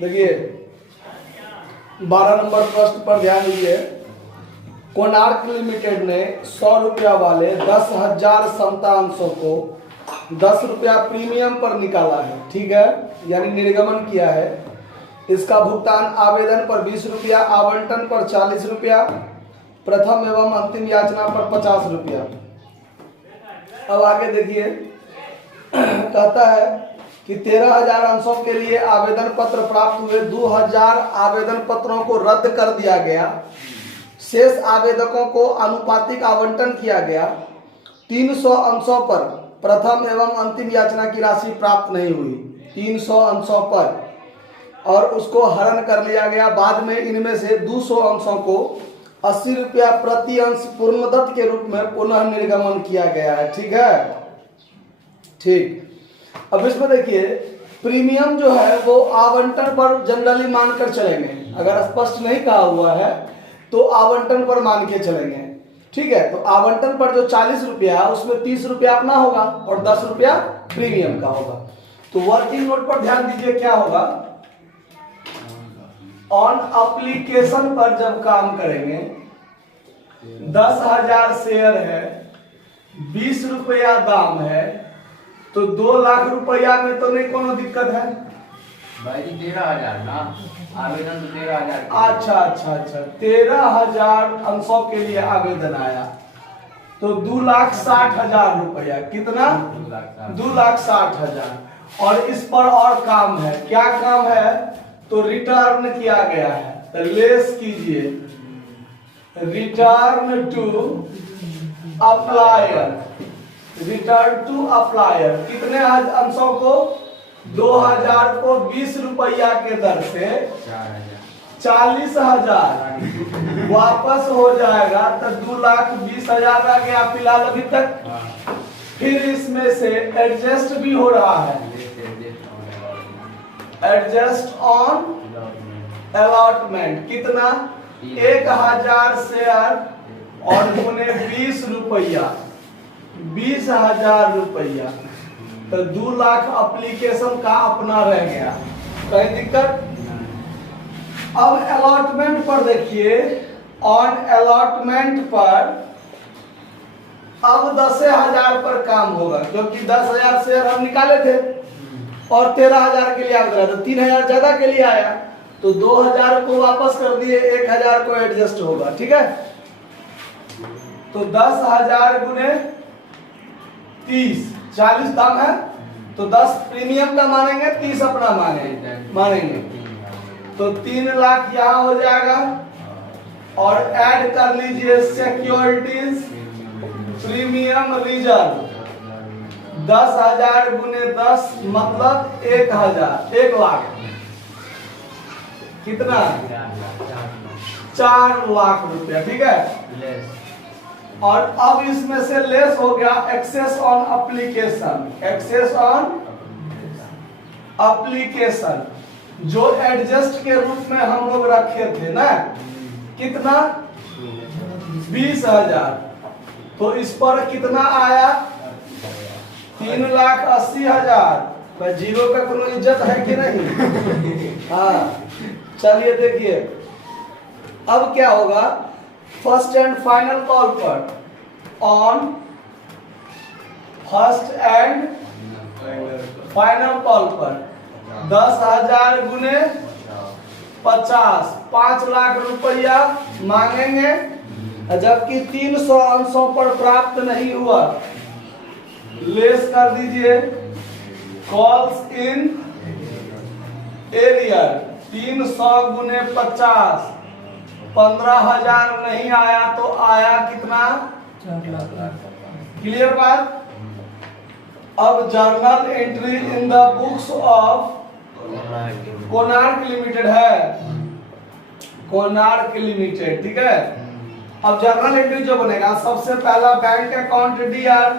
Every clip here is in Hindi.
देखिए 12 नंबर प्रश्न पर ध्यान दीजिए। कोणार्क लिमिटेड ने 100 रुपया वाले 10,000 समता अंशों को 10 रुपया प्रीमियम पर निकाला है, ठीक है, यानी निर्गमन किया है। इसका भुगतान आवेदन पर 20 रुपया, आवंटन पर 40 रुपया, प्रथम एवं अंतिम याचना पर 50 रुपया। अब आगे देखिए, कहता है कि 13,000 अंशों के लिए आवेदन पत्र प्राप्त हुए, 2,000 आवेदन पत्रों को रद्द कर दिया गया, शेष आवेदकों को अनुपातिक आवंटन किया गया। 300 अंशों पर प्रथम एवं अंतिम याचना की राशि प्राप्त नहीं हुई, 300 अंशों पर, और उसको हरण कर लिया गया। बाद में इनमें से 200 अंशों को 80 रुपया प्रति अंश पूर्णदत्त के रूप में पुनः निर्गमन किया गया है, ठीक है। ठीक, अब इसमें देखिए प्रीमियम जो है वो आवंटन पर जनरली मानकर चलेंगे, अगर स्पष्ट नहीं कहा हुआ है तो आवंटन पर मान के चलेंगे, ठीक है। तो आवंटन पर जो 40 रुपया उसमें 30 रुपया अपना होगा और 10 रुपया प्रीमियम का होगा। तो वर्किंग नोट पर ध्यान दीजिए क्या होगा। ऑन एप्लीकेशन पर जब काम करेंगे, 10,000 शेयर है, 20 रुपया दाम है, तो 2 लाख रुपया में तो नहीं कोनो दिक्कत है भाई जी। 13,000 ना, आवेदन तो 13,000। अच्छा 13,000 अंशों के लिए आवेदन आया, तो 2,60,000 रुपया। कितना? 2,60,000। और इस पर और काम है, क्या काम है? तो रिटर्न किया गया है, तो लेस कीजिए, return to applier, return to applier. कितने अंशों को? 2,000 को 20 रुपया के दर से 40,000 वापस हो जाएगा, तो 2,20,000 आ गया फिलहाल अभी तक। फिर इसमें से एडजस्ट भी हो रहा है, एडजस्ट ऑन अलॉटमेंट। कितना? 1,000 शेयर और गुने 20 रुपया, 20,000 रुपया, तो 2 लाख एप्लीकेशन का अपना रह गया। कहीं दिक्कत? अब अलॉटमेंट पर देखिए, ऑन अलॉटमेंट पर अब 10,000 पर काम होगा, क्योंकि 10,000 शेयर हम निकाले थे और 13,000 के लिए आया था, 3,000 ज्यादा के लिए आया, तो 2,000 को वापस कर दिए, 1,000 को एडजस्ट होगा, ठीक है। तो 10,000 गुने 30, 40 दाम है, तो 10 प्रीमियम का मानेंगे, 30 अपना मानेंगे, तो 3 लाख यहाँ हो जाएगा। और ऐड कर लीजिए सिक्योरिटीज प्रीमियम रिजर्व, 10,000 गुने 10 मतलब 1,000, 1 लाख। कितना? 4 लाख रुपया, ठीक है। और अब इसमें से लेस हो गया access on application, access on application, जो एडजस्ट के रूप में हम लोग रखे थे ना। कितना? 20,000। तो इस पर कितना आया? 3,80,000। जीरो का कोई इज्जत है कि नहीं? हाँ, चलिए देखिए अब क्या होगा। फर्स्ट एंड फाइनल कॉल पर, on first and final call पर 10,000 गुने 50, 5 लाख रुपया मांगेंगे, जबकि 300 अंशों पर प्राप्त नहीं हुआ। लेस कर दीजिए कॉल्स इन एरियर, 300 गुने 50, 15,000 नहीं आया तो आया कितना? 4 लाख। क्लियर बात? अब journal entry in the books of Konark limited है, कोणार्क लिमिटेड, ठीक है। अब जर्नल एंट्री जो बनेगा, सबसे पहला bank account DR,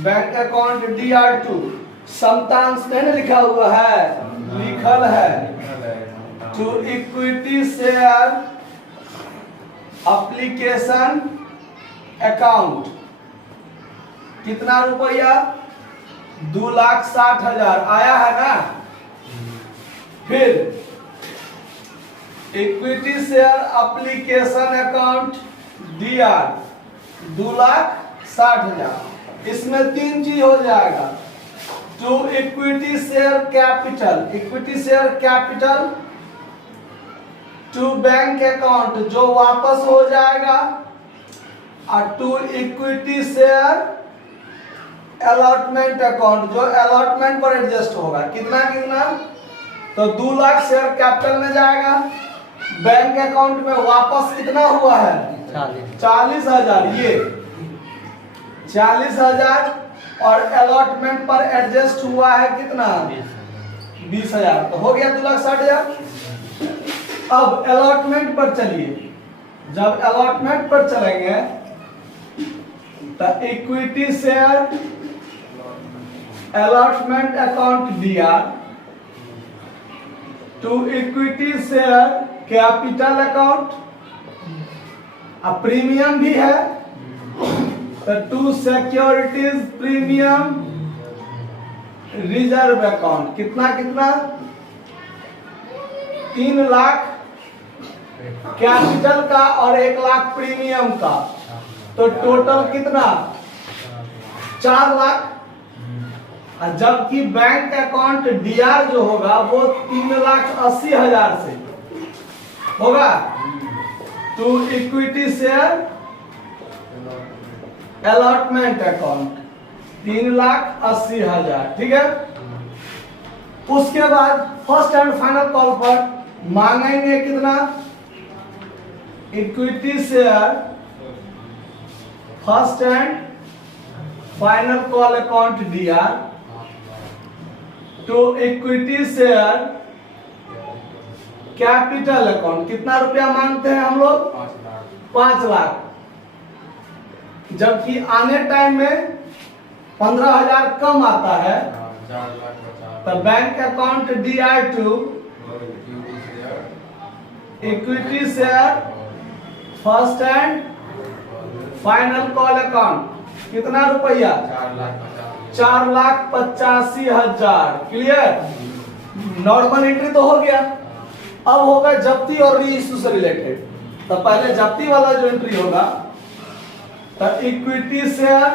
bank account DR2, समतांश नहीं लिखा हुआ है, लिखल है, to equity share application account. कितना रुपया? 2,60,000 आया है ना। फिर equity share application account DR 2,60,000, इसमें 3 चीज हो जाएगा। To equity share capital to bank account जो वापस हो जाएगा, और to equity share allotment account जो अलॉटमेंट पर एडजस्ट होगा। कितना कितना? तो 2 लाख शेयर कैपिटल में जाएगा, बैंक अकाउंट में वापस कितना हुआ है? 40,000, ये 40,000, और अलॉटमेंट पर एडजस्ट हुआ है कितना? 20,000। तो हो गया 2,60,000। अब अलॉटमेंट पर चलिए, जब अलॉटमेंट पर चलेंगे तो equity share allotment account DR to equity share capital account, अब प्रीमियम भी है तो to securities premium reserve account. कितना कितना? 3 लाख कैपिटल का और 1 लाख प्रीमियम का, तो टोटल कितना? 4 लाख। जबकि बैंक अकाउंट DR जो होगा वो 3,80,000 से होगा। To equity share allotment account 3,80,000, ठीक है। उसके बाद फर्स्ट एंड फाइनल कॉल पर मांगेंगे कितना? Equity share first and final call account DR to equity share capital account. कितना रुपया मांगते हैं हम लोग? 5 लाख। जबकि आने टाइम में 15,000 कम आता है, तो bank account DR to equity share first and final call account कितना रुपया? 4,85,000। क्लियर? नॉर्मल एंट्री तो हो गया। अब होगा जब्ती और री इश्यू से रिलेटेड। तो पहले जब्ती वाला जो एंट्री होगा तो equity share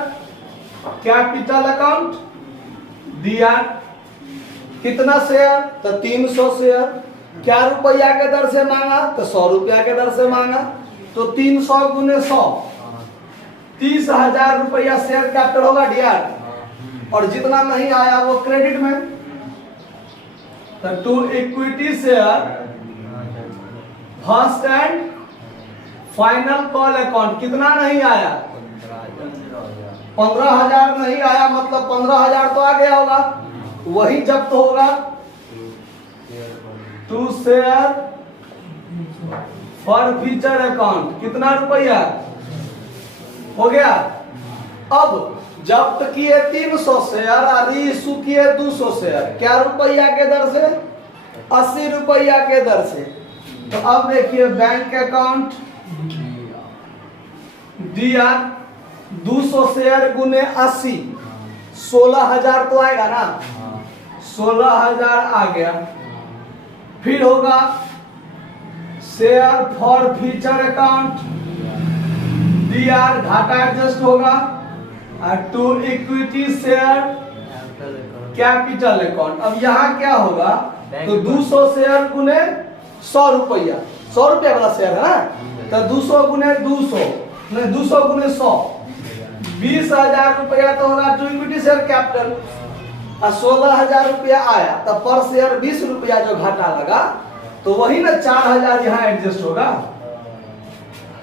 capital account DR कितना शेयर? तो 300 शेयर। क्या रुपया के दर से मांगा? तो 100 रुपया के दर से मांगा। तो 300 गुने 100 30,000 रुपया शेयर कैपिटल होगा DR, और जितना नहीं आया वो क्रेडिट में। तो to equity share first and final call account कितना नहीं आया? 15,000 नहीं आया, मतलब 15,000 तो आ गया होगा, वही जब्त होगा। To share forfeiture account कितना रुपया हो गया? अब जब्त किए 300 शेयर और इशू किए 200 शेयर। क्या रुपया के दर से? 80 रुपया के दर से। तो अब देखिए बैंक अकाउंट DR 200 शेयर गुने 80 16,000 तो आएगा ना? 16,000 आ गया। फिर होगा share forfeiture account DR घाटा एडजस्ट होगा, और to equity share capital account. अब यहाँ क्या होगा? तो 200 शेयर गुने 100 रुपया, 100 रुपया वाला शेयर है ना, तो 200 गुने 200 नहीं 200 गुने 100 20,000 रुपया तो होगा टू इक्विटी शेयर कैपिटल, और 16,000 रुपया आया, तो पर शेयर 20 रुपया जो घाटा लगा, तो वही ना 4,000 यहाँ एडजस्ट होगा।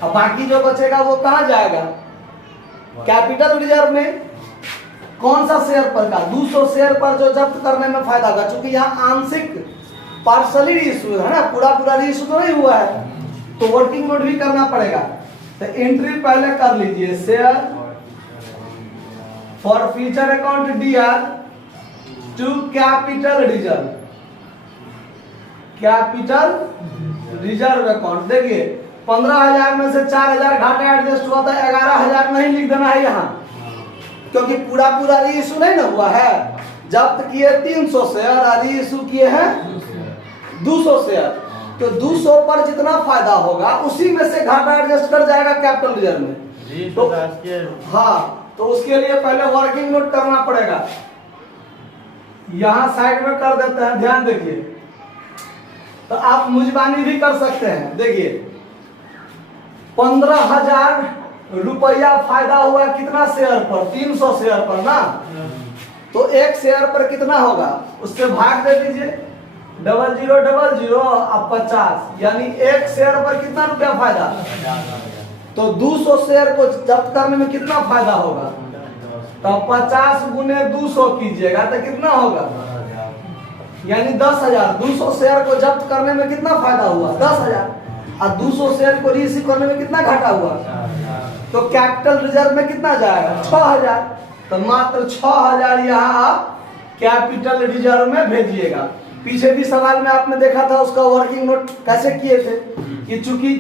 अब बाकी जो बचेगा वो कहाँ जाएगा? कैपिटल रिजर्व में। कौन सा शेयर पर का? 200 शेयर पर जो जब्त करने में फायदा होगा, क्योंकि यहाँ आंशिक पार्सली इशू है ना, पूरा इशू तो नहीं हुआ है, तो वर्किंग नोट भी करना पड़ेगा। तो एंट्री पहले कर लीजिए, share forfeiture account DR to capital reserve account. देखिए 15,000 में से 4,000 घाटा एडजस्ट हुआ था, 11,000 नहीं लिख देना है यहाँ, क्योंकि पूरा इशू नहीं ना हुआ है। जब्त किए 300 शेयर और इशू किए हैं 200 शेयर। तो 200 पर जितना फायदा होगा उसी में से घाटा एडजस्ट कर जाएगा कैपिटल रिजर्व में। तो हाँ, तो उसके लिए पहले वर्किंग नोट करना पड़ेगा। यहां साइड में कर देते हैं, ध्यान देखिए। तो आप मुजबानी भी कर सकते हैं। देखिए 15,000 रुपया फायदा हुआ कितना शेयर पर? 300 शेयर पर ना। तो एक शेयर पर कितना होगा उससे भाग दे दीजिए, 0000 और 50, यानी एक शेयर पर कितना रुपया फायदा? तो 200 शेयर को जब्त करने में कितना फायदा होगा? तो 50 गुने 200 कीजिएगा तो कितना होगा? यानी 10,000। 200 शेयर को जब्त करने में कितना फायदा हुआ? 10,000। और 200 शेयर को रिसीव करने में कितना घाटा हुआ? तो कैपिटल रिजर्व में कितना जाएगा? 6,000। तो मात्र 6,000 यहाँ आप कैपिटल रिजर्व में भेजिएगा। पीछे भी सवाल में आपने देखा था, उसका वर्किंग नोट कैसे किए थे कि चूंकि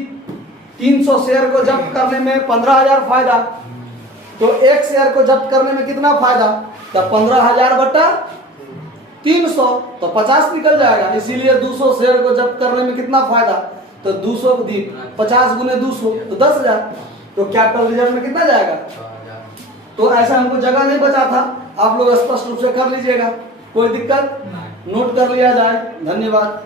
300 शेयर को जब्त करने में 15,000 फायदा, तो एक शेयर को जब्त करने में कितना फायदा? तो 15,000 बटा 300, तो 50 निकल जाएगा। इसीलिए 200 शेयर को जब्त करने में कितना फायदा? तो 200 50 गुने 200 तो 10,000। तो कैपिटल रिजर्व में कितना जाएगा? तो ऐसा हमको जगह नहीं बचा था, आप लोग स्पष्ट रूप से कर लीजिएगा, कोई दिक्कत नोट कर लिया जाए। धन्यवाद।